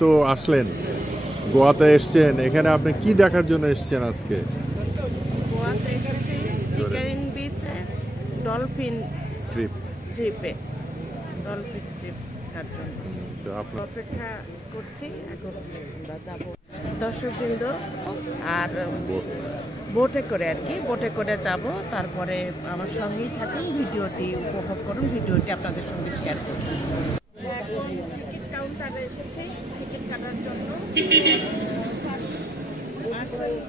তো আসলেন, গোয়াতে এসছেন, এখানে আপনি কি দেখার জন্য এসছেন আজকে? গোয়াতে এসেছি চিকারিন বিচে ডলফিন ট্রিপে তার জন্য তো আপনার অপেক্ষা করছি। এখন আমরা যাবো দর্শকবৃন্দ, আর বোটে করে আর কি, বোটে করে যাব। তারপরে আমার সঙ্গেই থাকুন, ভিডিওটি উপভোগ করুন, ভিডিওটি আপনাদের সঙ্গে শেয়ার করুন। টিকিট কাউন্টারে এসেছি টিকিট কাটার জন্য।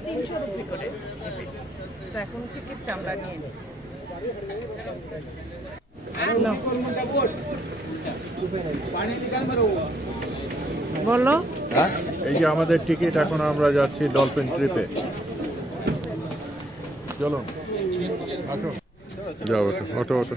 300 রুপি করে নেবে। তো এখন টিকিটটা আমরা নিয়ে নিই। বলো। এই যে আমাদের টিকিট, এখন আমরা যাচ্ছি ডলফিন ট্রিপে। চলুন, আসুন, যাও অটো অটো।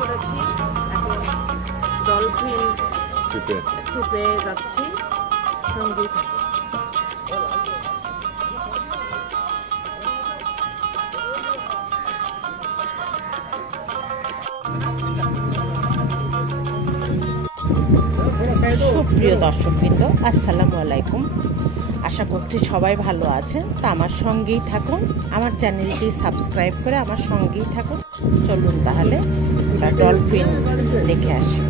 করেছি এখন ডলফিন ট্রিপে যাচ্ছি, সঙ্গেই থাকি। সুপ্রিয় দর্শকবৃন্দ, আসসালামু আলাইকুম। আশা করছি সবাই ভালো আছেন। তা আমার সঙ্গেই থাকুন, আমার চ্যানেলটি সাবস্ক্রাইব করে আমার সঙ্গেই থাকুন। চলুন তাহলে ডলফিন দেখে আসি।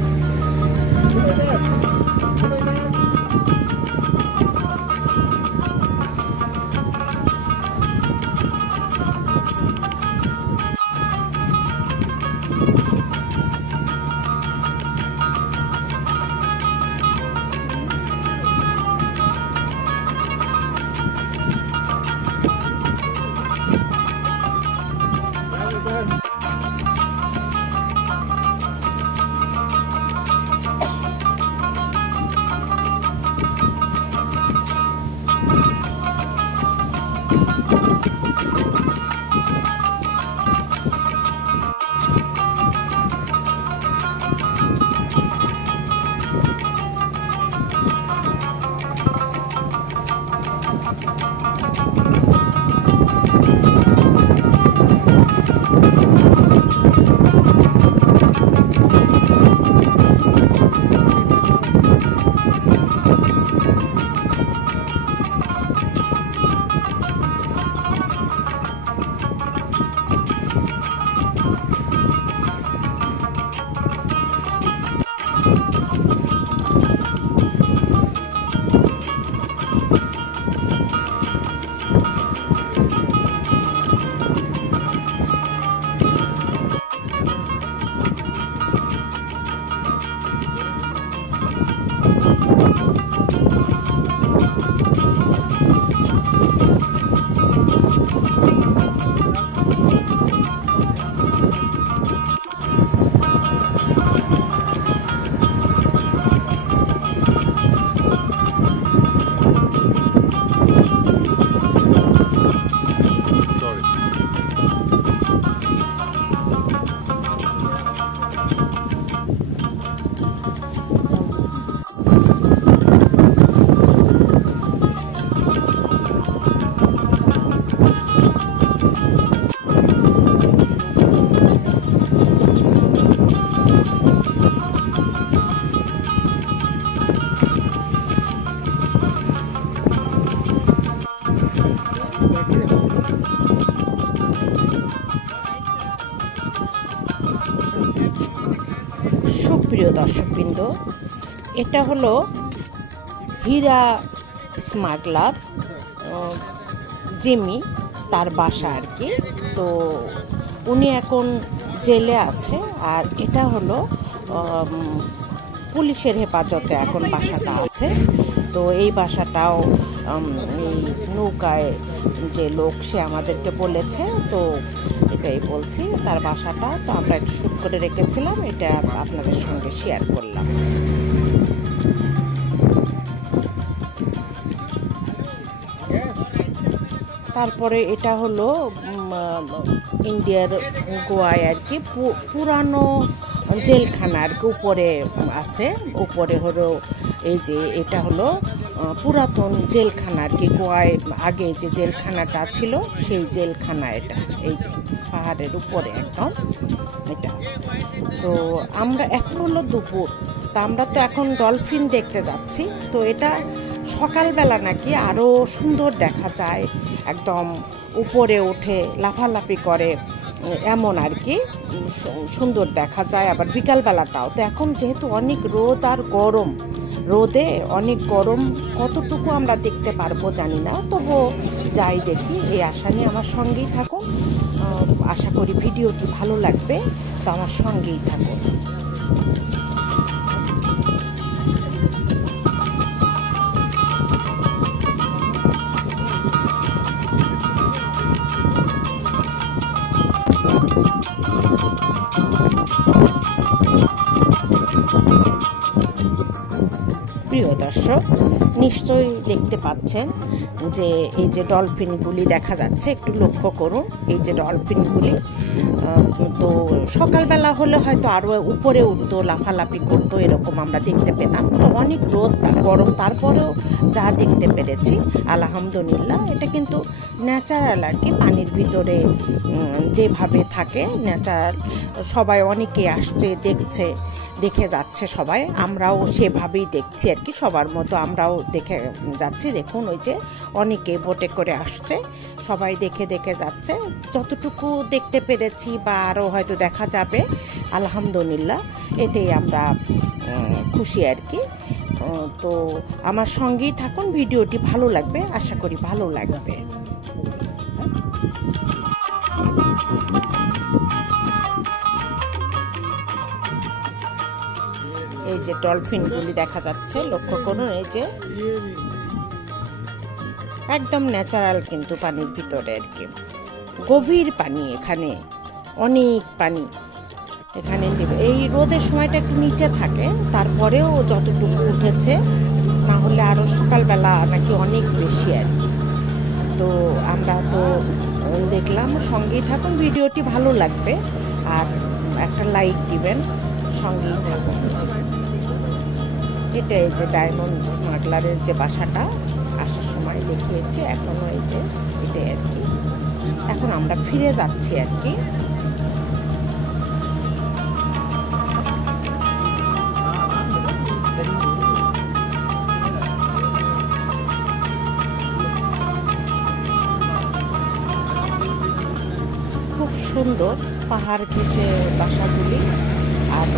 সুপ্রিয় দর্শকবৃন্দ, এটা হলো হীরা স্মাগলার জিমি, তার বাসা আর কি। তো উনি এখন জেলে আছে, আর এটা হলো পুলিশের হেফাজতে এখন বাসাটা আছে। তো এই বাসাটাও এই নৌকায় যে লোক সে আমাদেরকে বলেছে, তো এটাই বলছি তার বাসাটা। তো আমরা একটু শুট করে রেখেছিলাম, এটা আপনাদের সঙ্গে শেয়ার করলাম। তারপরে এটা হলো ইন্ডিয়ার গোয়ায় আর কি পুরানো জেলখানা আর কি উপরে আছে। উপরে হলো এই যে এটা হলো পুরাতন জেলখানা আর কি, গোয়ায় আগে যে জেলখানাটা ছিল সেই জেলখানা এটা, এই যে পাহাড়ের উপরে একদম এটা। তো আমরা এখন হলো দুপুর, তো আমরা তো এখন ডলফিন দেখতে যাচ্ছি। তো এটা সকালবেলা নাকি আরও সুন্দর দেখা যায়, একদম উপরে উঠে লাফালাফি করে এমন আর কি, সুন্দর দেখা যায়। আবার বিকালবেলাটাও তো এখন যেহেতু অনেক রোদ আর গরম, রোদে অনেক গরম, কতটুকু আমরা দেখতে পারবো জানি না, তবুও যাই দেখি এই আশা নিয়ে আমার সঙ্গেই থাকুন। আশা করি ভিডিওটি ভালো লাগবে, তো আমার সঙ্গেই থাকুন। প্রিয় দর্শক, নিশ্চয়ই দেখতে পাচ্ছেন যে এই যে ডলফিনগুলি দেখা যাচ্ছে, একটু লক্ষ্য করুন এই যে ডলফিনগুলি। তো সকালবেলা হলে হয়তো আরও উপরে উঠতো, লাফালাফি করতো, এরকম আমরা দেখতে পেতাম। তো অনেক রোদ গরম, তারপরেও যা দেখতে পেরেছি আলহামদুলিল্লাহ। এটা কিন্তু ন্যাচারাল আর কি, পানির ভিতরে যেভাবে থাকে ন্যাচারাল। সবাই অনেকে আসছে, দেখে যাচ্ছে সবাই, আমরাও সেভাবেই দেখছি আর কি, সবার মতো আমরাও দেখে যাচ্ছি। দেখুন ওই যে অনেকে বোটে করে আসছে, সবাই দেখে যাচ্ছে। যতটুকু দেখতে পেরেছি বা আরও হয়তো দেখা যাবে আলহামদুলিল্লাহ, এতেই আমরা খুশি আর কি। তো আমার সঙ্গেই থাকুন, ভিডিওটি ভালো লাগবে, আশা করি ভালো লাগবে। এই যে ডলফিনগুলি দেখা যাচ্ছে, লক্ষ্য করুন এই যে একদম ন্যাচারাল, কিন্তু পানির ভিতরে আর কি, গভীর পানি, এখানে অনেক পানি। এখানে এই রোদের সময়টা একটু নিচে থাকে, তারপরেও যতটুকু উঠেছে, না হলে আরও সকালবেলা নাকি অনেক বেশি আর কি। তো আমরা তো দেখলাম, সঙ্গেই থাকুন, ভিডিওটি ভালো লাগবে, আর একটা লাইক দিবেন, সঙ্গেই থাকুন। এটা এই যে ডায়মন্ড স্মাগলারের যে বাসাটা আসার সময় দেখিয়েছি, এখনো এই যে এটাই আর কি। এখন আমরা ফিরে যাচ্ছি আর কি। খুব সুন্দর পাহাড় ঘেঁষে বাসাগুলি, আর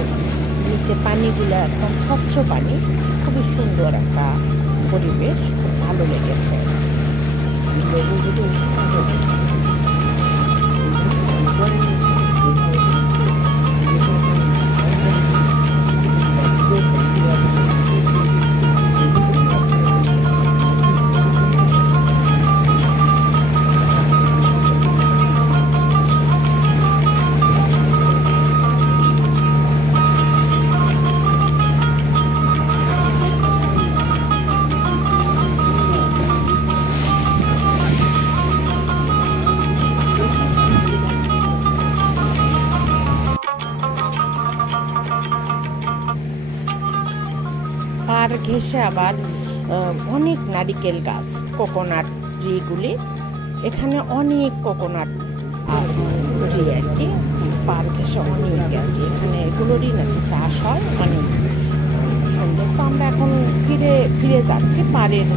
নিচে পানিগুলো একদম স্বচ্ছ পানি, খুবই সুন্দর একটা পরিবেশ, খুব ভালো লেগেছে। পাহাড় ঘেঁষে আবার অনেক নারিকেল গাছ, কোকোনাট ট্রিগুলি, এখানে অনেক কোকোনাট ট্রি আর কি, পাহাড় ঘেঁষে অনেক আর কি, এখানে এগুলোরই নাকি চাষ হয়, অনেক সুন্দর। তো আমরা এখন ফিরে যাচ্ছি, পাহাড়ের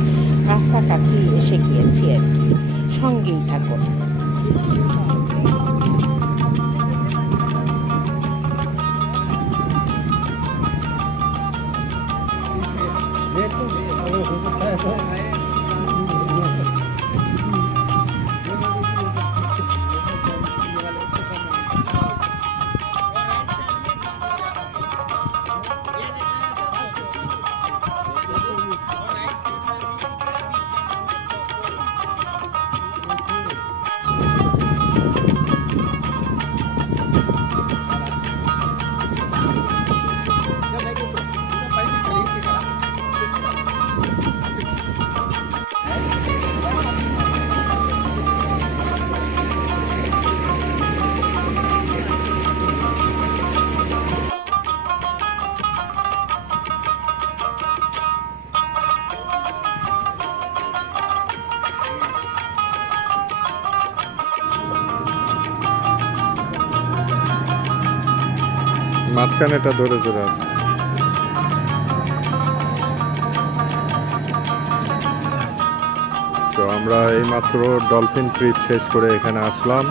কাছাকাছি এসে গিয়েছি আর কি, সঙ্গেই থাকুন। মাঝখানেটা ধরে ধরে আছে। তো আমরা এইমাত্র ডলফিন ট্রিপ শেষ করে এখানে আসলাম।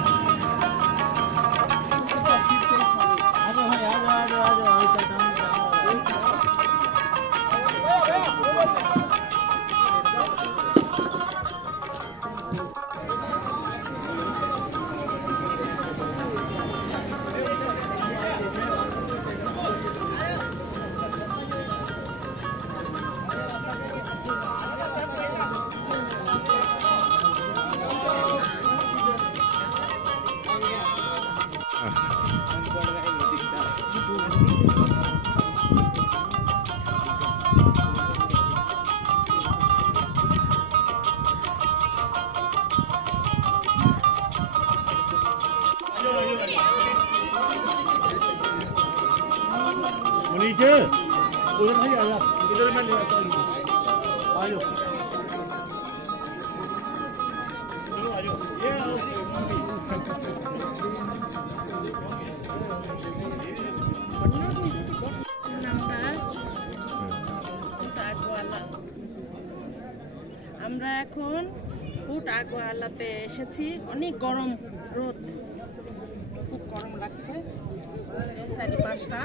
नीचे उधर नहीं आया, इधर मैं ले आता हूँ। आयो चलो आयो, ये आओ। আমরা এখন ফুট আগোয়ালাতে এসেছি। অনেক গরম রোদ, খুব গরম লাগছে। চারিপাশটা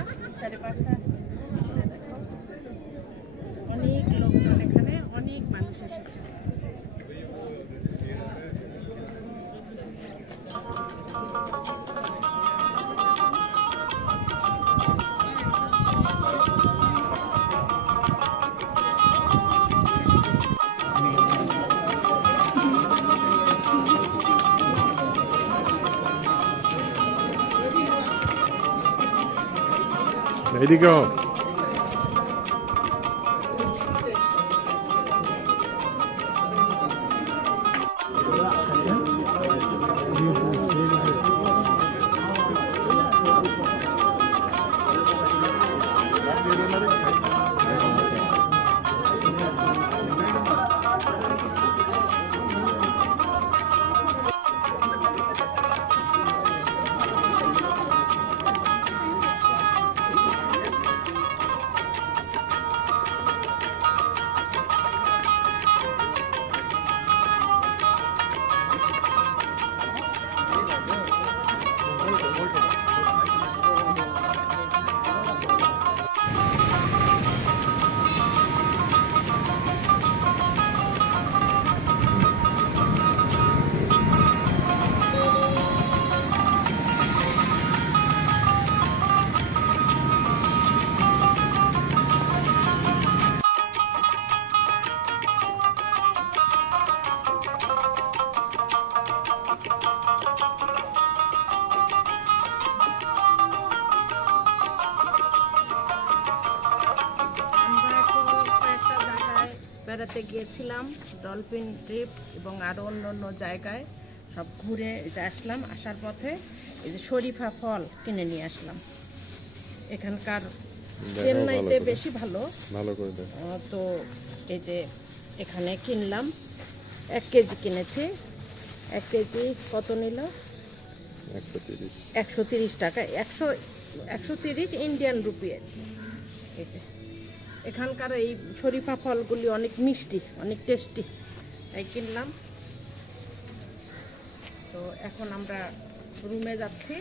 অনেক লোকজন, এখানে অনেক মানুষ এসেছে। এদিকেও বেড়াতে গিয়েছিলাম, ডলফিন ট্রিপ এবং আরও অন্য জায়গায় সব ঘুরে আসলাম। আসার পথে এই যে শরীফা ফল কিনে নিয়ে আসলাম। এখানকার চেন্নাইতে বেশি ভালো করে তো এই যে এখানে কিনলাম। 1 কেজি কিনেছি। 1 কেজি কত নিল? 130 টাকা। 130 ইন্ডিয়ান রুপি। এই যে এখানকার এই শরীফা ফলগুলি অনেক মিষ্টি, অনেক টেস্টি, তাই কিনলাম। তো এখন আমরা রুমে যাচ্ছি।